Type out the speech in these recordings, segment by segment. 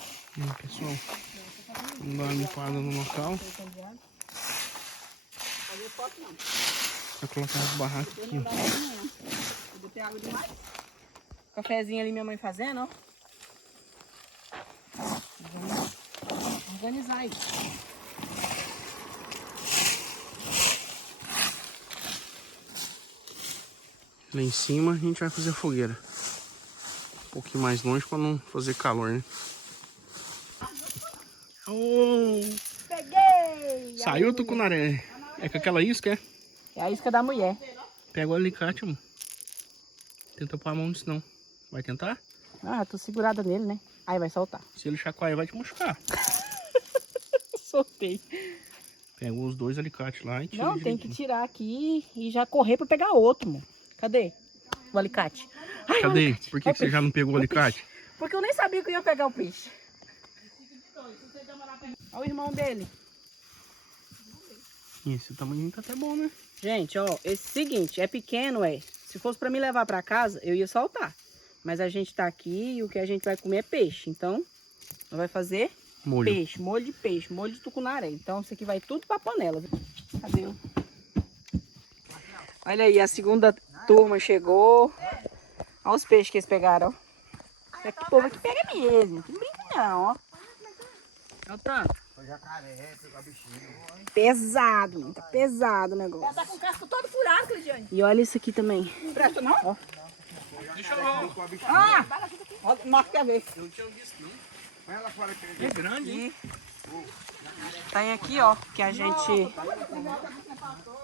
Pessoal, vamos dar uma limpada no local. Vai colocar as barracas aqui. Cafezinho ali minha mãe fazendo, ó. Vamos organizar isso. Lá em cima a gente vai fazer a fogueira. Um pouquinho mais longe para não fazer calor, né? Oh! Peguei! Saiu o tucunaré. É com aquela isca, é? É a isca da mulher. Pega o alicate, amor. Tenta pôr a mão nisso não. Vai tentar? Ah, tô segurada nele, né? Aí vai soltar. Se ele chacoalhar, vai te machucar. Soltei. Pega os dois alicates lá e tira. Não, tem que tirar aqui e já correr pra pegar outro, amor. Cadê o alicate? Ai, Cadê? o alicate. Por que você já não pegou o alicate? Porque eu nem sabia que eu ia pegar o peixe. Olha o irmão dele. Esse tamanho tá até bom, né? Gente, ó, esse seguinte, é pequeno, é. Se fosse pra me levar pra casa, eu ia soltar. Mas a gente tá aqui e o que a gente vai comer é peixe. Então, nós vai fazer Molho. peixe, molho de peixe, molho de tucunaré. Então, isso aqui vai tudo pra panela. Cadê? Olha aí, a segunda turma chegou. Olha os peixes que eles pegaram, ó. É que o povo aqui pega mesmo. Não brinca não, ó. Olha o tanto. Jacaré, pegar bichinho. Pesado, tá pesado o negócio. Ela tá com o casco todo furado, Cristiane. E olha isso aqui também. Não presta não? Ó. Deixa eu Ah! Olha, Marco quer ver. Eu não tinha visto, não. Vai lá fora que É grande, hein? Tem aqui, ó, que a gente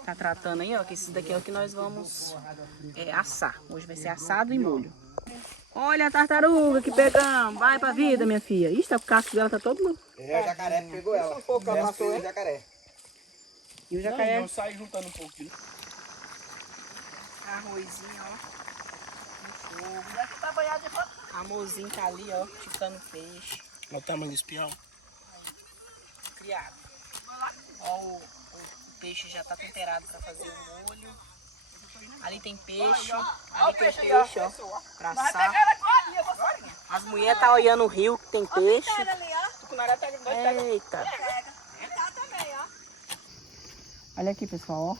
tá tratando aí, ó, que esse daqui é o que nós vamos assar. Hoje vai ser assado e molho. Olha a tartaruga que pegamos. Vai pra vida, minha filha. Ixi, tá, o casco dela tá todo... É, o jacaré pegou ela. O jacaré. E o jacaré... Eu saio juntando um pouquinho. Arrozinho, ó. No fogo. Daqui tá banhado de foto. Amorzinho tá ali, ó, chutando peixe. Olha o tamanho desse piau. Criado. Ó, o peixe já tá temperado pra fazer o molho. Ali tem peixe. Ali tem peixe, ó. Pra Vai assar. pegar ela agora, eu vou sozinha. As mulheres tá olhando o rio que tem peixe. Pega ali, ó. Tucunaré pega dois, pega. Eita. Pega. Tá também, ó. Olha aqui, pessoal, ó.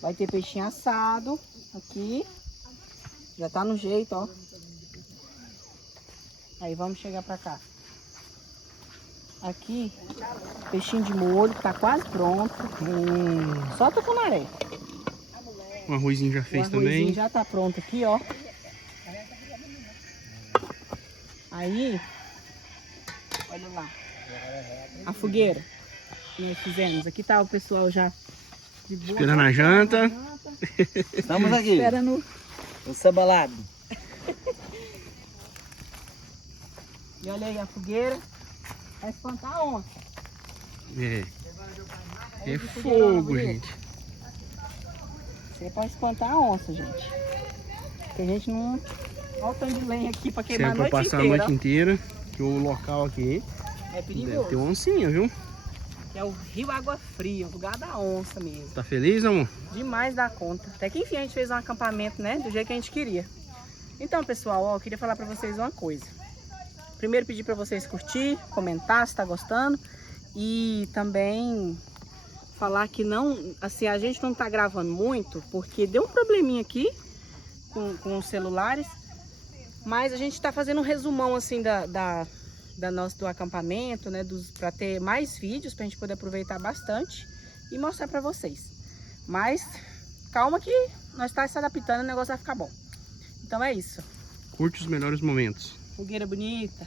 Vai ter peixinho assado aqui. Já tá no jeito, ó. Aí vamos chegar pra cá. Aqui, peixinho de molho que tá quase pronto. Só tucunaré. O arrozinho já O fez arrozinho também. já tá pronto aqui, ó. Aí, olha lá. A fogueira que nós fizemos. Aqui tá o pessoal já de boa. Esperando a janta. Estamos aqui. Esperando. O sabalado. E olha aí a fogueira. Vai espantar a onça. É fogo, gente. Isso é pra espantar a onça, gente. Porque a gente não... Olha o tanto de lenha aqui pra Se queimar é a pra noite passar a inteira. noite inteira, que o local aqui É deve perigoso. ter uma oncinha, viu? Que é o Rio Água Fria, o lugar da onça mesmo. Tá feliz, amor? Demais da conta. Até que enfim a gente fez um acampamento, né? Do jeito que a gente queria. Então, pessoal, ó, eu queria falar pra vocês uma coisa. Primeiro pedir pra vocês curtir, comentar se tá gostando. E também falar que não, assim, a gente não tá gravando muito, porque deu um probleminha aqui com os celulares. Mas a gente tá fazendo um resumão, assim, do acampamento, né? Pra ter mais vídeos, pra gente poder aproveitar bastante e mostrar pra vocês. Mas calma que nós estamos se adaptando e o negócio vai ficar bom. Então é isso. Curte os melhores momentos. Fogueira bonita.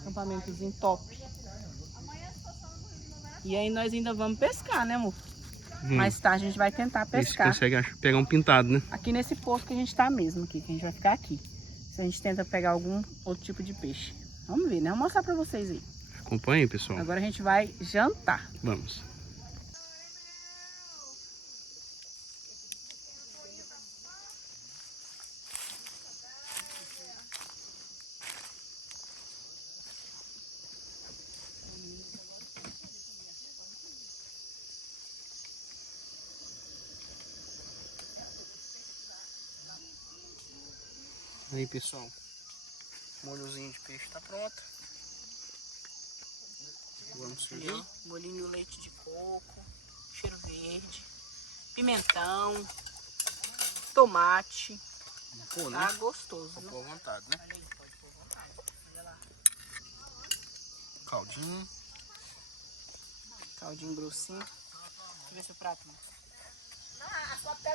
Acampamentozinho top. E aí nós ainda vamos pescar, né, amor? Mais tarde a gente vai tentar Ver se pescar. consegue pegar um pintado, né? Aqui nesse posto que a gente tá mesmo aqui, que a gente vai ficar aqui. Se a gente tenta pegar algum outro tipo de peixe. Vamos ver, né? Vou mostrar pra vocês aí. Acompanhe, pessoal. Agora a gente vai jantar. Vamos. Aí, pessoal. Molhozinho de peixe tá pronto. Vamos Ali, servir. ó, bolinho de leite de coco, cheiro verde, pimentão, tomate. Pô, né? Tá gostoso, Pode viu? pôr à vontade, né? Olha aí, pode pôr à vontade. Olha lá. Caldinho. Caldinho grossinho. Deixa eu ver seu prato, mano.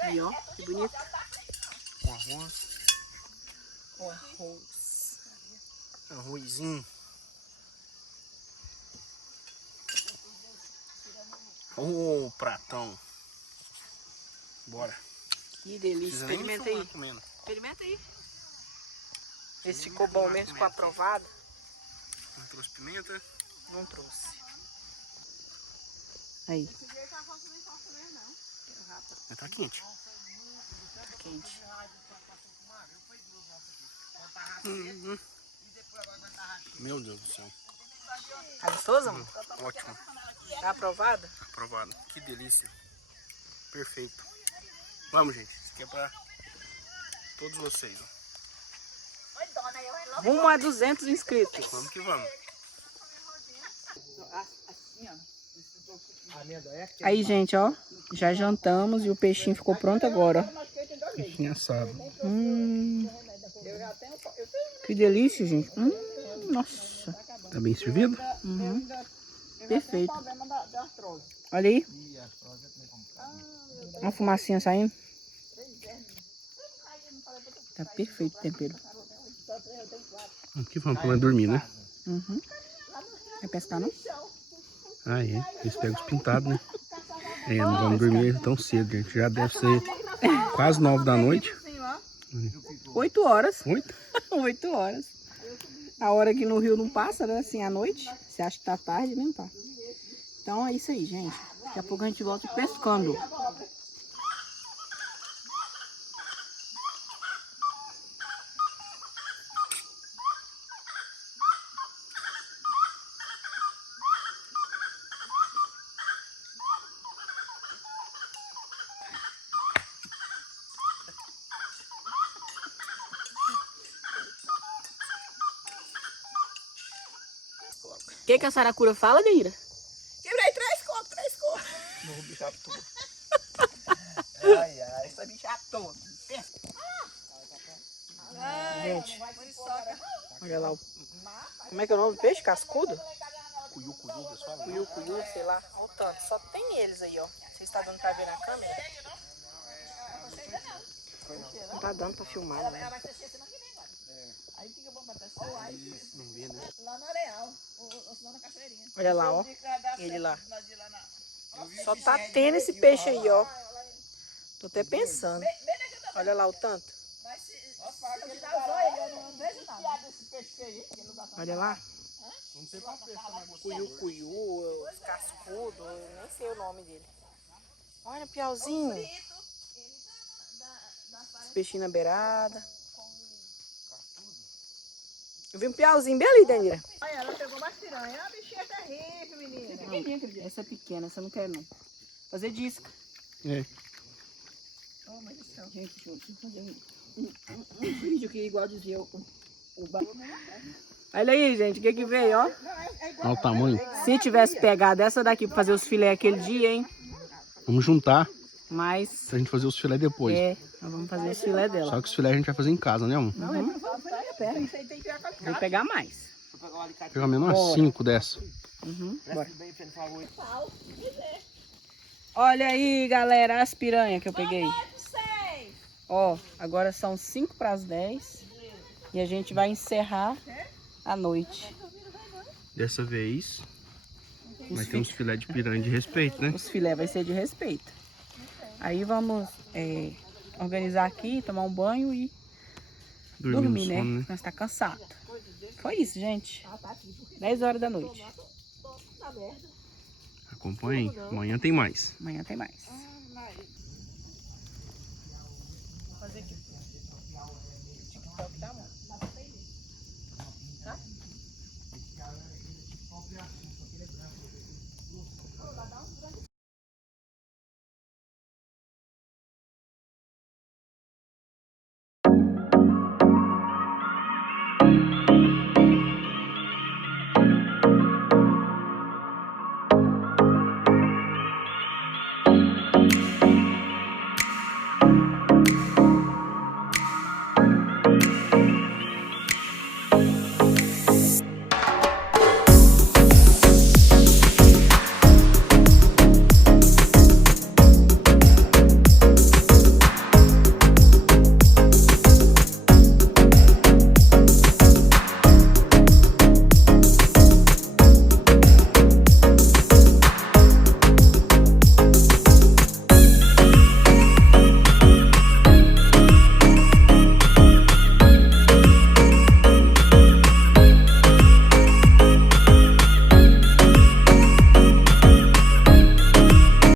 Aí, ó, que bonito. Com arroz. Ó, arroz. Arrozinho. Ô, pratão. Bora. Que delícia. Precisa nem Experimenta filmar aí. comendo. Experimenta aí. Vê se ficou bom mesmo, ficou aprovado. Não trouxe pimenta. Não trouxe. Aí, Mas tá quente. tá quente. Meu Deus do céu. Tá gostoso, amor? Ótimo. Tá aprovado? Aprovado. Que delícia. Perfeito. Vamos, gente. Isso aqui é pra todos vocês. Ó. Rumo a 200 inscritos. Vamos que vamos. Aí, gente, ó. Já jantamos e o peixinho ficou pronto agora, ó. Peixinho assado. Que delícia, gente. Nossa. Tá bem servido? Uhum. Perfeito. Olha aí. Uma fumacinha saindo. Tá perfeito o tempero. Vamos que vamos pra nós dormir, né? Uhum. Quer pescar, não? Ah, é. Eles pegam os pintados, né? É, não vamos dormir tão cedo, gente. Já deve ser quase 9 da noite. 8 horas. 8? 8 horas. A hora que no rio não passa, né? Assim, à noite. Você acha que tá tarde, nem tá. Então é isso aí, gente. Daqui a pouco a gente volta pescando. O que a saracura fala, Deira? Quebrei 3 copos, 3 copos. No bicho todo. Ai, ai, essa bicha toda. Gente, olha lá o... Como é que é o nome do peixe? Cascudo? Cuiu, eles falam. Cuiu, sei lá. Olha o tanto. Só tem eles aí, ó. Vocês estão dando pra ver na câmera? Não tá dando pra filmar, né? Aí fica bom pra pescar. Não vê, né? Lá no areal, ou na cachoeirinha. Olha lá, ó. Ele lá. Só tá tendo esse peixe aí, ó. Tô até pensando. Olha lá o tanto. Mas se eu tirar os olhos, eu não vejo nada. Esse peixe aí, aquele lugar Olha lá. Não sei qual peixe tá mais gostoso. Cuiu, os cascudo, eu nem sei o nome dele. Olha o piauzinho. Esse peixinho na beirada. Eu vi um piauzinho bem ali, Danira. Olha, ela pegou uma piranha. A bichinha é terrível, menina. Essa é pequena, essa eu não quero não. Fazer disco. É. Gente, deixa eu fazer um vídeo aqui igual dizia o Olha aí, gente, o que que veio, ó. Olha o tamanho. Se tivesse pegado essa daqui pra fazer os filé aquele dia, hein. Vamos juntar Mas, pra gente fazer os filé depois. nós vamos fazer os filé dela. Só que os filé a gente vai fazer em casa, né, amor? Vou pegar mais. Pega menor Bora. 5 dessa. Bora. Olha aí, galera, as piranhas que eu peguei. Ó, agora são 5 para as 10 e a gente vai encerrar a noite. Dessa vez, nós temos filé de piranha de respeito, né? Os filé vai ser de respeito. Aí vamos organizar aqui, tomar um banho e Dormir no dormir, né? sono, né? Nós tá cansado. Foi isso, gente. 10 horas da noite. Acompanhem. Amanhã tem mais. Amanhã tem mais. Vou fazer aqui.